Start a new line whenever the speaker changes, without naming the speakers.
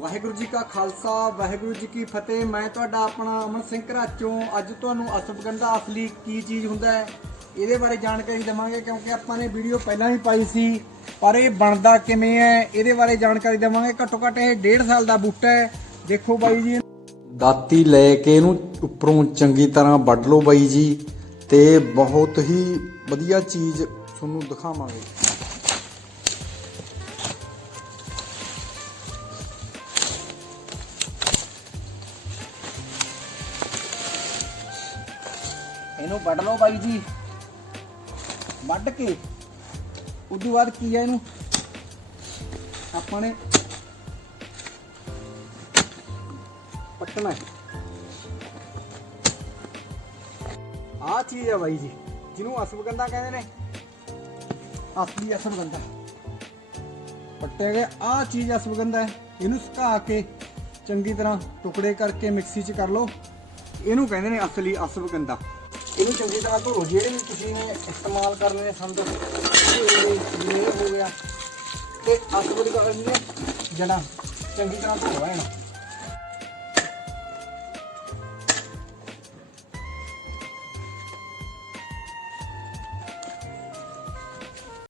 ਵਾਹਿਗੁਰੂ ਜੀ ਕਾ ਖਾਲਸਾ, ਵਾਹਿਗੁਰੂ ਜੀ ਕੀ ਫਤਿਹ। ਮੈਂ ਤੁਹਾਡਾ ਆਪਣਾ ਅਮਨ ਸਿੰਘ ਘਰਾਚੋਂ। ਅੱਜ ਤੁਹਾਨੂੰ ਅਸਫਗੰਧਾ ਅਸਲੀ ਕੀ ਚੀਜ਼ ਹੁੰਦਾ ਹੈ, ਇਹਦੇ ਬਾਰੇ ਜਾਣਕਾਰੀ ਦੇਵਾਂਗੇ, ਕਿਉਂਕਿ ਆਪਾਂ ਨੇ ਵੀਡੀਓ ਪਹਿਲਾਂ ਵੀ ਪਾਈ ਸੀ, ਪਰ ਇਹ ਬਣਦਾ ਕਿਵੇਂ ਹੈ, ਇਹਦੇ ਬਾਰੇ ਜਾਣਕਾਰੀ ਦੇਵਾਂਗੇ। ਘੱਟੋ ਘੱਟ ਇਹ 1.5 ਸਾਲ ਦਾ ਬੂਟਾ ਹੈ। ਦੇਖੋ ਬਾਈ ਜੀ। ਦਾਤੀ ਲੈ ਕੇ ਇਹਨੂੰ ਉੱਪਰੋਂ ਚੰਗੀ ਤਰ੍ਹਾਂ ਵੱਢ ਲਓ ਬਾਈ ਜੀ, ਤੇ ਬਹੁਤ ਹੀ ਵਧੀਆ ਚੀਜ਼ ਤੁਹਾਨੂੰ ਦਿਖਾਵਾਂਗੇ। ਇਹਨੂੰ ਵੱਢ ਲਓ ਬਾਈ ਜੀ। ਵੱਢ ਕੇ, ਉਦੋਂ ਬਾਅਦ ਕੀ ਹੈ ਇਹਨੂੰ? ਆਪਾਂ ਨੇ ਪੱਟਣਾ ਹੈ। ਆ ਚੀਜ਼ ਹੈ ਬਾਈ ਜੀ, ਜਿਹਨੂੰ ਅਸਵਗੰਧਾ ਕਹਿੰਦੇ ਨੇ। ਅਸਲੀ ਅਸਵਗੰਧਾ ਪੱਟਿਆ ਗਿਆ ਆ ਚੀਜ਼ ਅਸਵਗੰਧਾ ਹੈ। ਇਹਨੂੰ ਸੁਕਾ ਕੇ ਚੰਗੀ ਤਰ੍ਹਾਂ ਟੁਕੜੇ ਕਰਕੇ ਮਿਕਸੀ 'ਚ ਕਰ ਲਓ। ਇਹਨੂੰ ਕਹਿੰਦੇ ਨੇ ਅਸਲੀ ਅਸਵਗੰਧਾ ਇਹਨੂੰ ਚੰਗੀ ਤਰ੍ਹਾਂ ਧੋ ਜਿਹੜੇ ਵੀ ਤੁਸੀਂ ਨੇ ਇਸਤੇਮਾਲ ਕਰਨੇ ਨੇ ਸੰਦ, ਇਹ ਹੋ ਗਿਆ। ਤੇ ਅਸਵਗੰਧਾ ਦੀਆਂ ਜੜਾਂ ਚੰਗੀ ਤਰ੍ਹਾਂ ਧੋ ਲੈਣ।